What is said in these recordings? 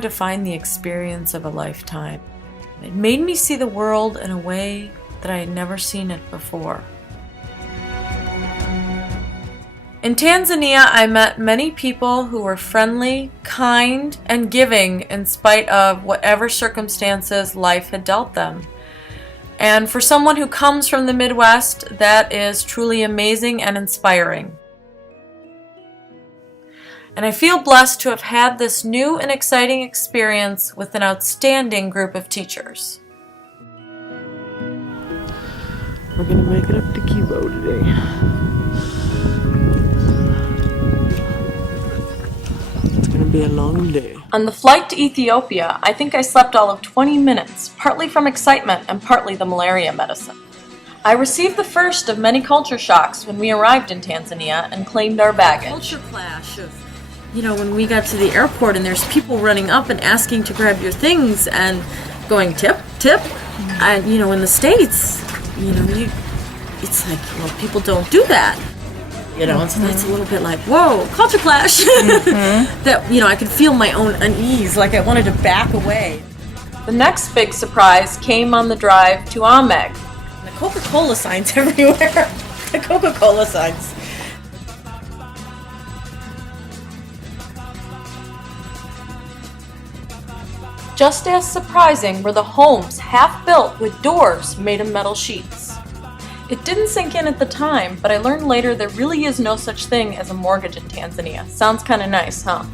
define the experience of a lifetime. It made me see the world in a way that I had never seen it before. In Tanzania, I met many people who were friendly, kind, and giving in spite of whatever circumstances life had dealt them. And for someone who comes from the Midwest, that is truly amazing and inspiring. And I feel blessed to have had this new and exciting experience with an outstanding group of teachers. We're gonna make it up to Kibo today. It's gonna be a long day. On the flight to Ethiopia, I think I slept all of 20 minutes, partly from excitement and partly the malaria medicine. I received the first of many culture shocks when we arrived in Tanzania and claimed our baggage. Culture clash of, when we got to the airport and there's people running up and asking to grab your things and going tip, tip. And, in the States, it's like, well, people don't do that. And so that's a little bit like, whoa, culture clash. That, I could feel my own unease, like I wanted to back away. The next big surprise came on the drive to Ameg. The Coca-Cola signs everywhere. The Coca-Cola signs. Just as surprising were the homes half built with doors made of metal sheets. It didn't sink in at the time, but I learned later there really is no such thing as a mortgage in Tanzania. Sounds kind of nice, huh?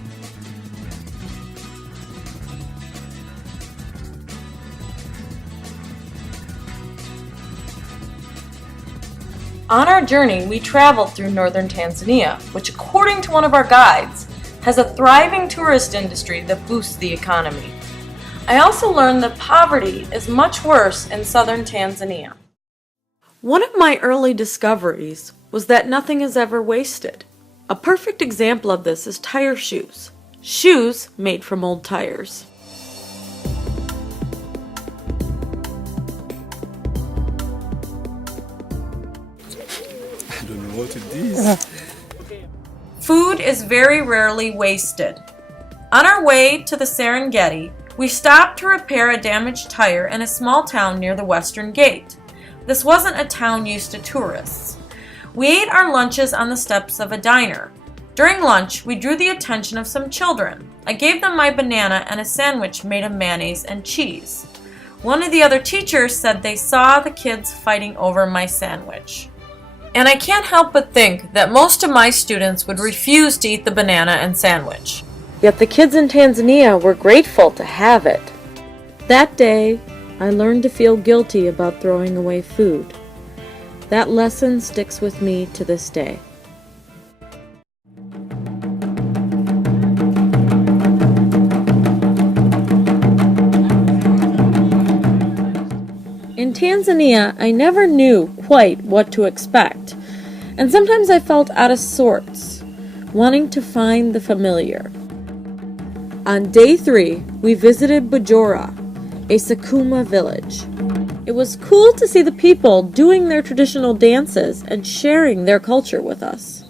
On our journey, we traveled through northern Tanzania, which according to one of our guides, has a thriving tourist industry that boosts the economy. I also learned that poverty is much worse in southern Tanzania. One of my early discoveries was that nothing is ever wasted. A perfect example of this is tire shoes. Shoes made from old tires. I don't know what it is. Food is very rarely wasted. On our way to the Serengeti, we stopped to repair a damaged tire in a small town near the Western Gate. This wasn't a town used to tourists. We ate our lunches on the steps of a diner. During lunch, we drew the attention of some children. I gave them my banana and a sandwich made of mayonnaise and cheese. One of the other teachers said they saw the kids fighting over my sandwich. And I can't help but think that most of my students would refuse to eat the banana and sandwich. Yet the kids in Tanzania were grateful to have it. That day, I learned to feel guilty about throwing away food. That lesson sticks with me to this day. In Tanzania, I never knew quite what to expect, and sometimes I felt out of sorts, wanting to find the familiar. On day 3, we visited Bujora, a Sakuma village. It was cool to see the people doing their traditional dances and sharing their culture with us.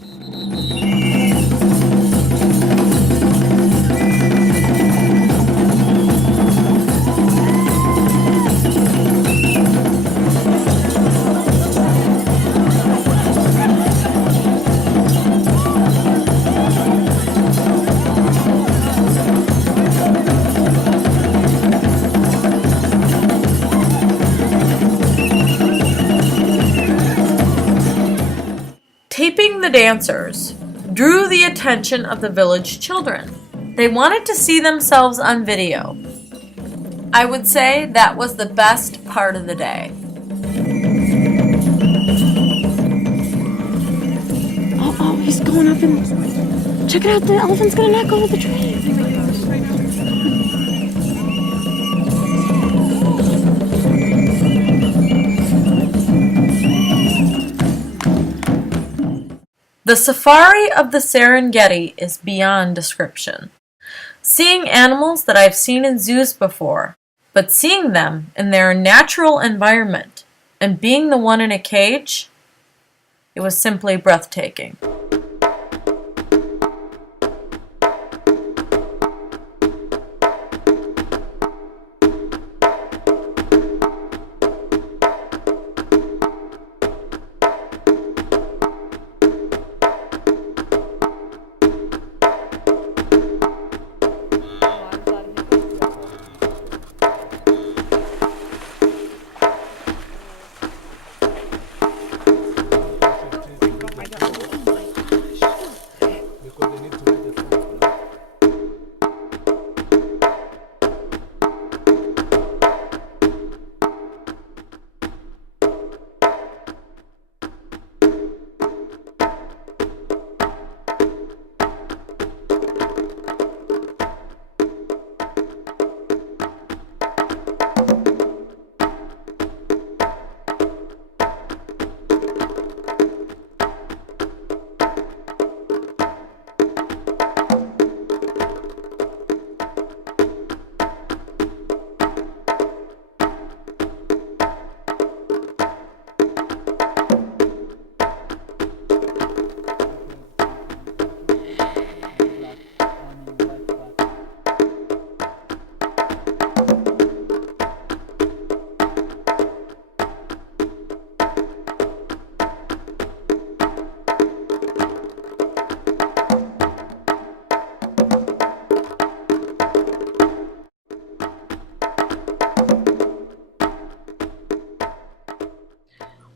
Taping the dancers drew the attention of the village children. They wanted to see themselves on video. I would say that was the best part of the day. Oh, he's going up and check it out, the elephant's gonna knock over the tree. The safari of the Serengeti is beyond description. Seeing animals that I've seen in zoos before, but seeing them in their natural environment and being the one in a cage, it was simply breathtaking.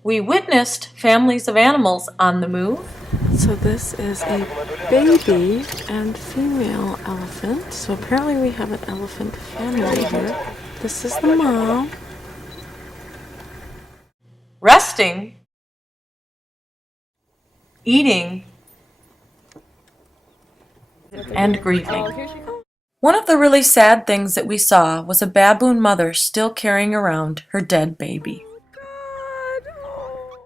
We witnessed families of animals on the move. So this is a baby and female elephant. So apparently we have an elephant family here. This is the mom. Resting, eating, and grieving. One of the really sad things that we saw was a baboon mother still carrying around her dead baby.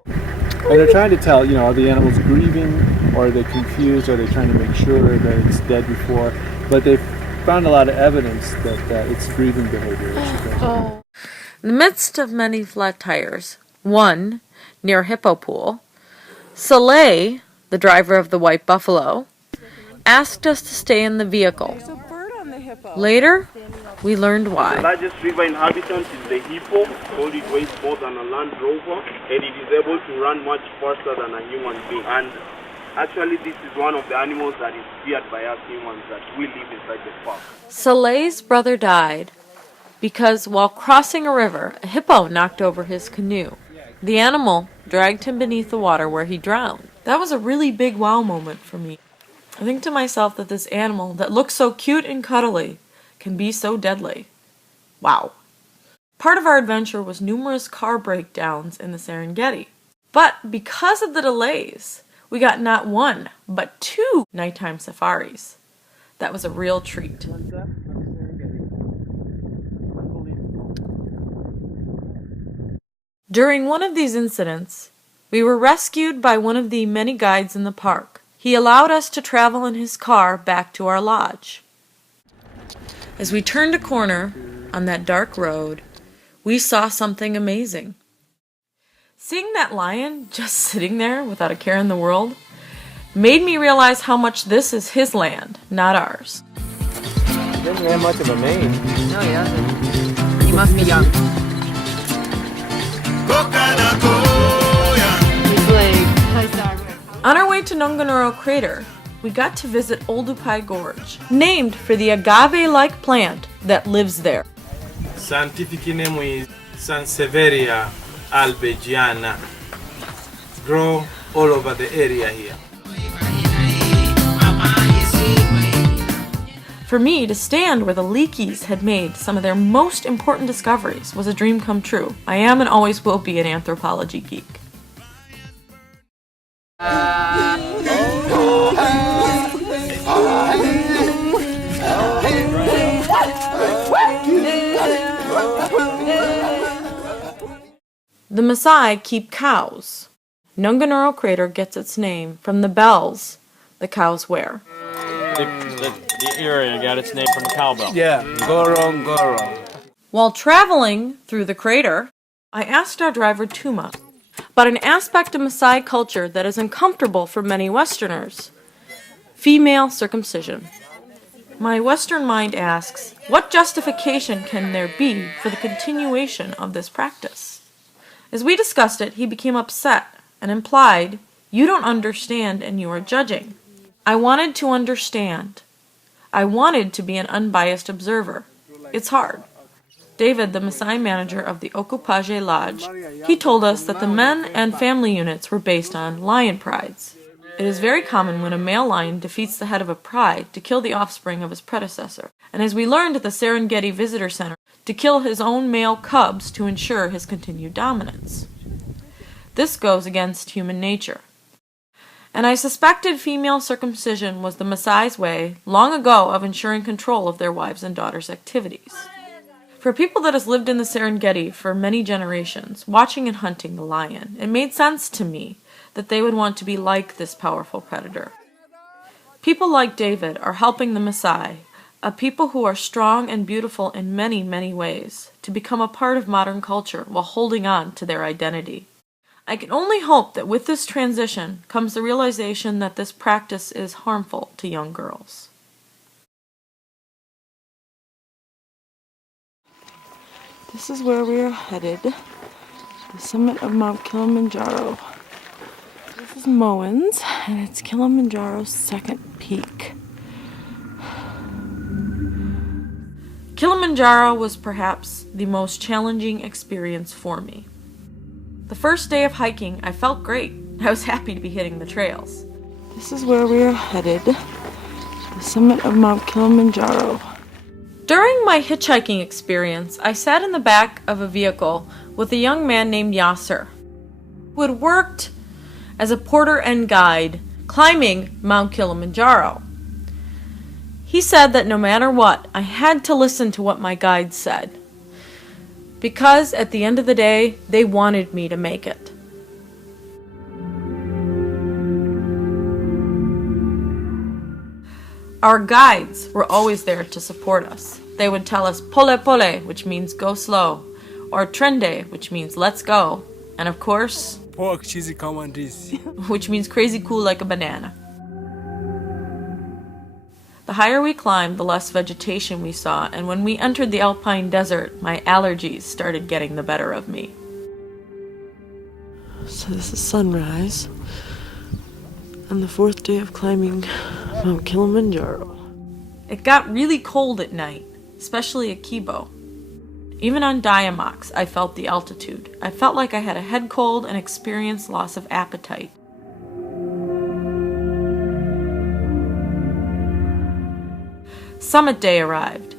And they're trying to tell, are the animals grieving, or are they confused, or are they trying to make sure that it's dead before? But they've found a lot of evidence that it's grieving behavior. In the midst of many flat tires, one near Hippo Pool, Soleil, the driver of the White Buffalo, asked us to stay in the vehicle. Later, we learned The why. largest river inhabitant is the hippo, although it weighs more than a Land Rover, and it is able to run much faster than a human being. And actually, this is one of the animals that is feared by us humans that we live inside the park. Soleil's brother died because while crossing a river, a hippo knocked over his canoe. The animal dragged him beneath the water where he drowned. That was a really big wow moment for me. I think to myself that this animal that looks so cute and cuddly can be so deadly. Wow. Part of our adventure was numerous car breakdowns in the Serengeti. But because of the delays, we got not one, but 2 nighttime safaris. That was a real treat. During one of these incidents, we were rescued by one of the many guides in the park. He allowed us to travel in his car back to our lodge. As we turned a corner on that dark road, we saw something amazing. Seeing that lion just sitting there without a care in the world made me realize how much this is his land, not ours. He doesn't have much of a mane. No, he doesn't. He must be young. On our way to Nongonoro Crater, we got to visit Oldupai Gorge, named for the agave-like plant that lives there. Scientific name is Sansevieria albigiana. Grow all over the area here. For me, to stand where the Leakeys had made some of their most important discoveries was a dream come true. I am and always will be an anthropology geek. The Maasai keep cows. Nongonoro Crater gets its name from the bells the cows wear. The area got its name from a cowbell. Yeah, Ngorongoro. While traveling through the crater, I asked our driver Tuma about an aspect of Maasai culture that is uncomfortable for many Westerners: female circumcision. My Western mind asks, what justification can there be for the continuation of this practice? As we discussed it, he became upset and implied, "You don't understand and you are judging." I wanted to understand. I wanted to be an unbiased observer. It's hard. David, the Maasai manager of the Okupage Lodge, he told us that the men and family units were based on lion prides. It is very common when a male lion defeats the head of a pride to kill the offspring of his predecessor, and as we learned at the Serengeti Visitor Center, to kill his own male cubs to ensure his continued dominance. This goes against human nature. And I suspected female circumcision was the Maasai's way, long ago, of ensuring control of their wives' and daughters' activities. For people that has lived in the Serengeti for many generations, watching and hunting the lion, it made sense to me that they would want to be like this powerful predator. People like David are helping the Maasai, a people who are strong and beautiful in many, many ways, to become a part of modern culture while holding on to their identity. I can only hope that with this transition comes the realization that this practice is harmful to young girls. This is where we are headed. The summit of Mount Kilimanjaro. This is Moens, and it's Kilimanjaro's second peak. Kilimanjaro was perhaps the most challenging experience for me. The first day of hiking, I felt great. I was happy to be hitting the trails. This is where we are headed. The summit of Mount Kilimanjaro. During my hitchhiking experience, I sat in the back of a vehicle with a young man named Yasser, who had worked as a porter and guide climbing Mount Kilimanjaro. He said that no matter what, I had to listen to what my guide said, because at the end of the day, they wanted me to make it. Our guides were always there to support us. They would tell us pole pole, which means go slow, or trende, which means let's go, and of course, Pork cheesy commandis. which means crazy cool like a banana. The higher we climbed, the less vegetation we saw, and when we entered the alpine desert, my allergies started getting the better of me. So this is sunrise on the 4th day of climbing Mount Kilimanjaro. It got really cold at night, especially at Kibo. Even on Diamox, I felt the altitude. I felt like I had a head cold and experienced loss of appetite. Summit day arrived.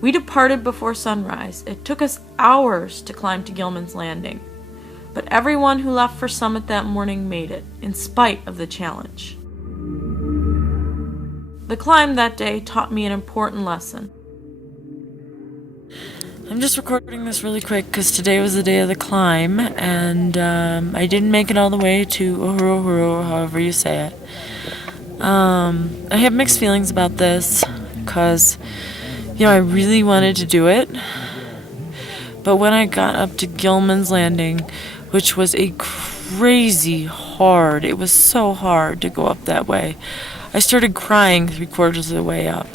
We departed before sunrise. It took us hours to climb to Gilman's Landing, but everyone who left for Summit that morning made it, in spite of the challenge. The climb that day taught me an important lesson. I'm just recording this really quick because today was the day of the climb, and I didn't make it all the way to Uhuru, however you say it. I have mixed feelings about this because, I really wanted to do it, but when I got up to Gilman's Landing, which was a crazy hard, it was so hard to go up that way, I started crying 3/4 of the way up.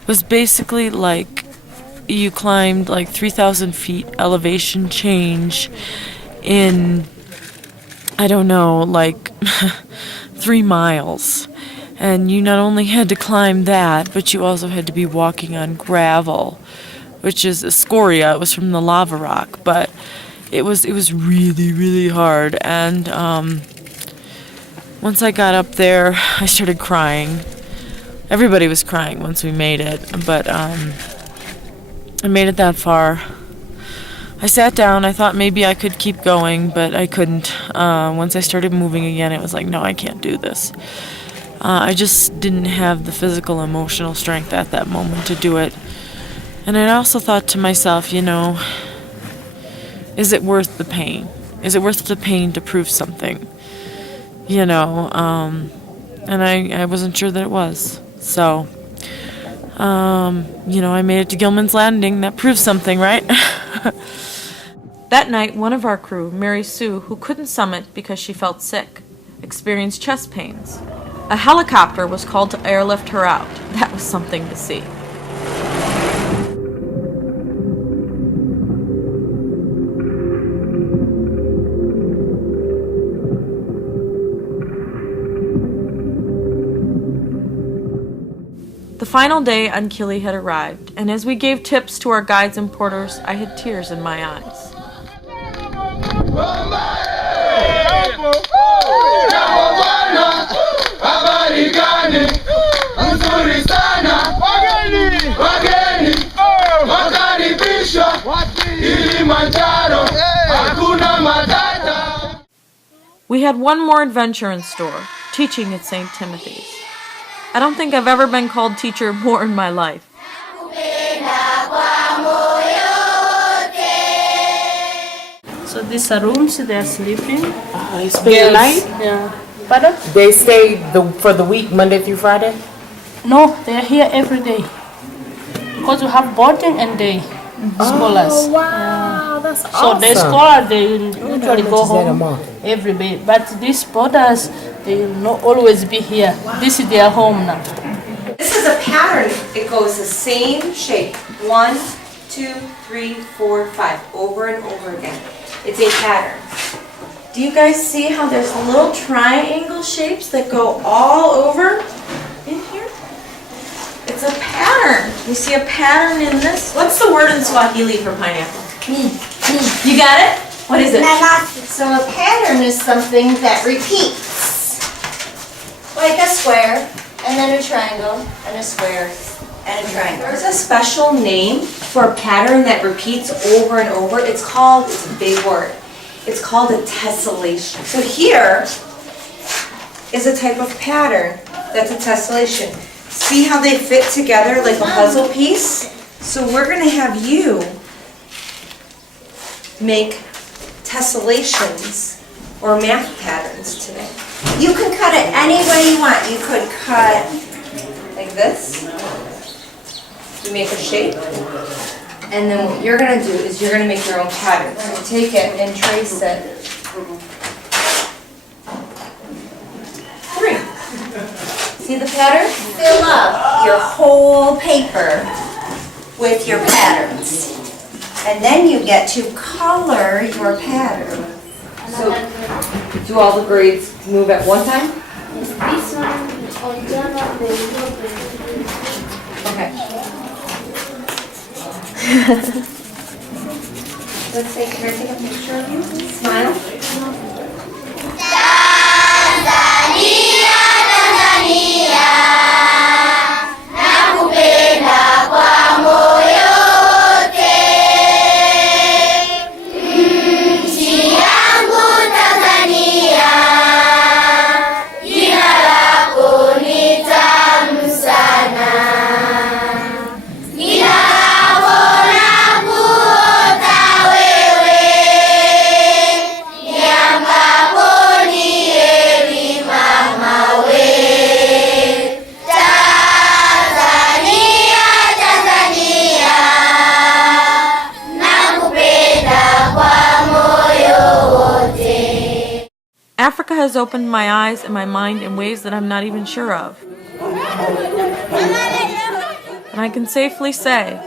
It was basically like you climbed like 3,000 feet elevation change in, I don't know, like 3 miles. And you not only had to climb that, but you also had to be walking on gravel, which is scoria. It was from the lava rock, but it was really, really hard. And once I got up there, I started crying. Everybody was crying once we made it, but I made it that far. I sat down. I thought maybe I could keep going, but I couldn't. Once I started moving again, it was like, no, I can't do this. I just didn't have the physical, emotional strength at that moment to do it. And I also thought to myself, is it worth the pain? Is it worth the pain to prove something? And I wasn't sure that it was. So, I made it to Gilman's Landing. That proves something, right? That night, one of our crew, Mary Sue, who couldn't summit because she felt sick, experienced chest pains. A helicopter was called to airlift her out. That was something to see. The final day on Kili had arrived, and as we gave tips to our guides and porters, I had tears in my eyes. We had one more adventure in store, teaching at St. Timothy's. I don't think I've ever been called teacher more in my life. So these are rooms they are sleeping. They spend the night? Yeah. Pardon? They stay for the week, Monday through Friday? No, they are here every day. Because we have boarding and day scholars. Oh, wow, that's awesome. So the scholar, they usually go home every day. But these boarders, they will not always be here. This is their home now. This is a pattern. It goes the same shape. 1, 2, 3, 4, 5. Over and over again. It's a pattern. Do you guys see how there's little triangle shapes that go all over in here? It's a pattern. You see a pattern in this? What's the word in Swahili for pineapple? You got it? What is it? So a pattern is something that repeats. Like a square, and then a triangle, and a square, and a triangle. There's a special name for a pattern that repeats over and over. It's called, it's a big word, it's called a tessellation. So here is a type of pattern that's a tessellation. See how they fit together like a puzzle piece? So we're going to have you make tessellations or math patterns today. You can cut it any way you want. You could cut like this. You make a shape. And then what you're going to do is you're going to make your own pattern. So you take it and trace it. 3. See the pattern? Fill up your whole paper with your patterns. And then you get to color your pattern. So, do all the grades move at one time? This one, Okay. Let's say, can I take a picture of you? Smile. Tanzania, Tanzania, nakupenda kwa moyo wote. Nchi yangu Tanzania, jina lako ni tamu sana. Jina lako nakuota wewe, niambapo ni heri mama we. Tanzania, Tanzania, nakupenda kwa moyo wote. Africa has opened my eyes and my mind in ways that I'm not even sure of. And I can safely say,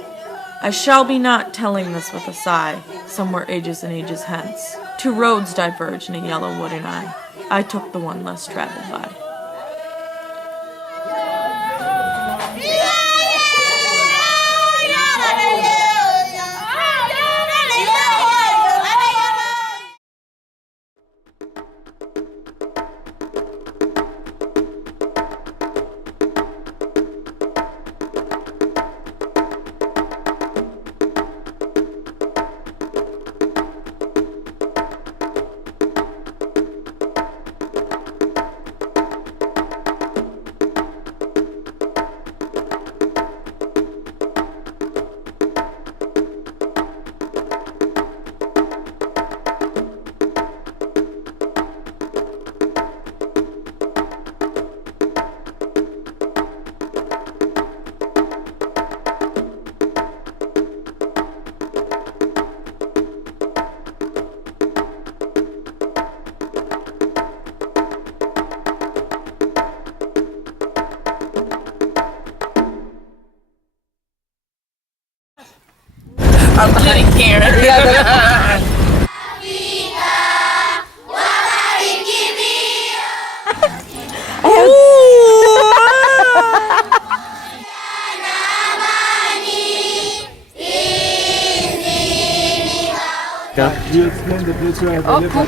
I shall be not telling this with a sigh, somewhere ages and ages hence. 2 roads diverged in a yellow wood and I took the one less traveled by. I'm kidding, Karen. You explain the future of the river.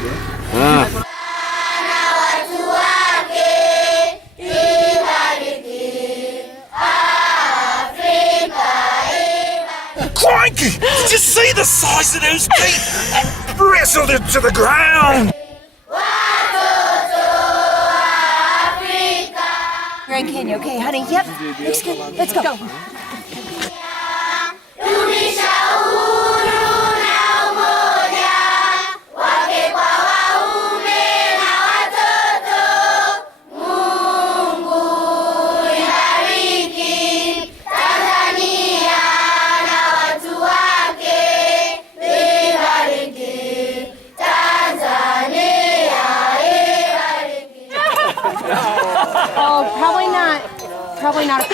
Crikey! Did you see the size of those teeth? Wrestled it to the ground! Grand Canyon, okay, honey? Yep. Looks good. Let's go. Oh, probably not. Probably not a